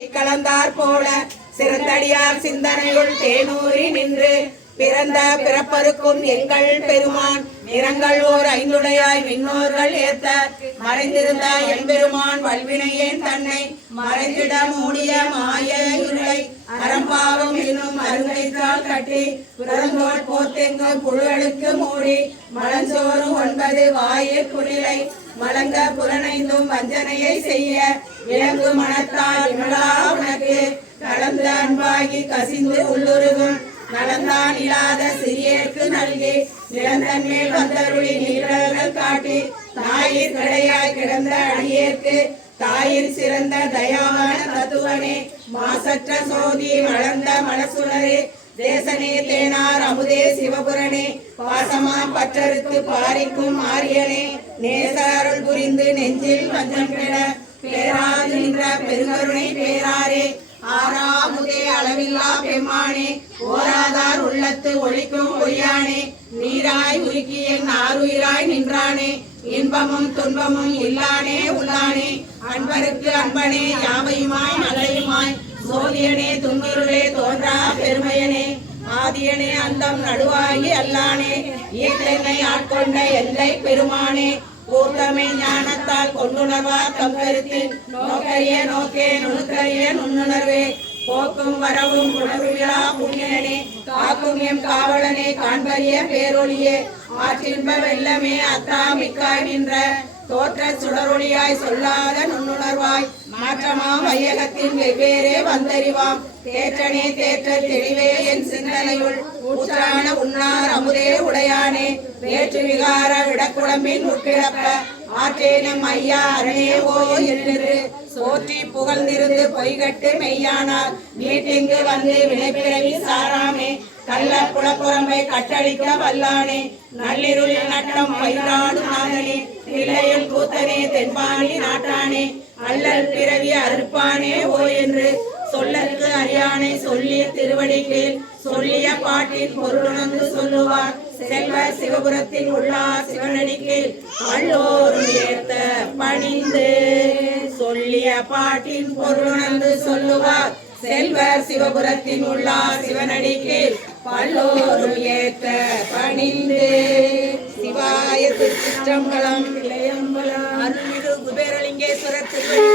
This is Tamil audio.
கலந்தார் போல சிறந்தடியார் சிந்தனையுள் தேனூரி நின்று பிறந்த பிறப்பருக்கும் எங்கள் பெருமான் நிறங்கள் ஓர் ஐந்துடையாய் விண்ணோர்கள் ஏத்த மறைந்திருந்த எம்பெருமான் வல்வினையேன் தன்னை மறைந்திட மூடிய மாய இருளை அறம்பாவம் என்னும் அருங்கைத்தால் கட்டி புறந்தோல் போத்தெங்கு புழுகளுக்கு மூடி மலஞ்சோறு 9 வாயிற் குளிரை மலங்க புலனைந்தும் வஞ்சனையை செய்ய இலங்கு மனத்தால் இமலா உனக்கு கலந்து அன்பாகி கசிந்து உள்ளுருகும் நலந்தான் இல்லாத சிறியேற்கு நல்கி நிலந்தன் மேல் வந்தருளி நீழல்கள் காட்டி தாயிற் கடையாய் கிடந்த அடியேற்கு தாயிற் சிறந்த தயாவான தத்துவனே மாசற்ற சோதி மலர்ந்த மலசுடரே தேசனே தேனார் அமுதே சிவபுரனே பாசமா பற்றறுத்து பாரிக்கும் ஆரியனே நேச அருள் புரிந்து நெஞ்சில் வஞ்சம் கெட பேராது நின்ற பெருங்கருணை பேராரே ஆறாமுதே அளவில்லா பெம்மானே ஓராதார் உள்ளத்து ஒளிக்கும் ஒளியானே நீராய் உருக்கி என் ஆறுயிராய் நின்றானே இன்பமும் துன்பமும் இல்லானே உள்ளானே அன்பருக்கு அன்பனே யாவையுமாய் நலையுமாய் சோதியனே துன்னுருளே தோன்றா பெருமையனே ஆதியனே அந்தம் நடுவாகி அல்லானே ஈத்தனை ஆட்கொண்ட எல்லை பெருமானே கூர்த்தமை ஞானத்தால் கொண்டுணர்வா தம் கருத்தில் நோக்கரிய நோக்கே நுணுக்கரிய நுண்ணுணர்வே போக்கும் வரவும் உணர்விழா புண்ணியனே காக்கும் எம் காவலனே காண்பரிய பேரொழியே ஆற்றின்ப வெள்ளமே அத்தா மிக்காய் நின்ற தோற்ற சுடரொளியாய் சொல்லாத நுண்ணுணர்வாய் மாற்றமா வையகத்தின் வெவ்வேறே வந்தறிவாம் தேற்றனே தேற்ற தெளிவே என் சிந்தனையுள் ஊற்றான உண்ணார் அமுதே உடையானே வேற்று விகார விடக்குழம்பின் உட்கிடப்ப ஆற்றேனும் ஐயா அரணே ஓ என்று சோற்றி புகழ்ந்திருந்து பொய்கட்டு மெய்யானார் மீட்டிங்கு வந்து வினைப்பிறவி சாராமே கள்ள குளப்புறம்பை கட்டளிக்க வல்லானே நள்ளிருளில் நட்டம் பயிராடு நாதனே தில்லையில் கூத்தனே தென்பாண்டி நாட்டானே அல்லல் பிறவி அறுப்பானே ஓ என்று சொல்லற்கு அறியானை சொல்லிய திருவடிக்கீழ் சொல்லிய பாட்டின் பொருளுணர்ந்து சொல்லுவார் செல்வ சிவபுரத்தில் உள்ளார் சிவனடிக்கீழ் அல்லோரும் ஏத்த பணிந்து சொல்லிய பாட்டின் பொருளுணர்ந்து சொல்லுவார் செல்வர் சிவபுரத்தின் உள்ளார் சிவனடிக்கீழ் பல்லோரும் ஏத்த பணிந்து. சிவாய திருச்சிற்றம்பலம். அருள்மிகு குபேரலிங்கேஸ்வரர் திருவடி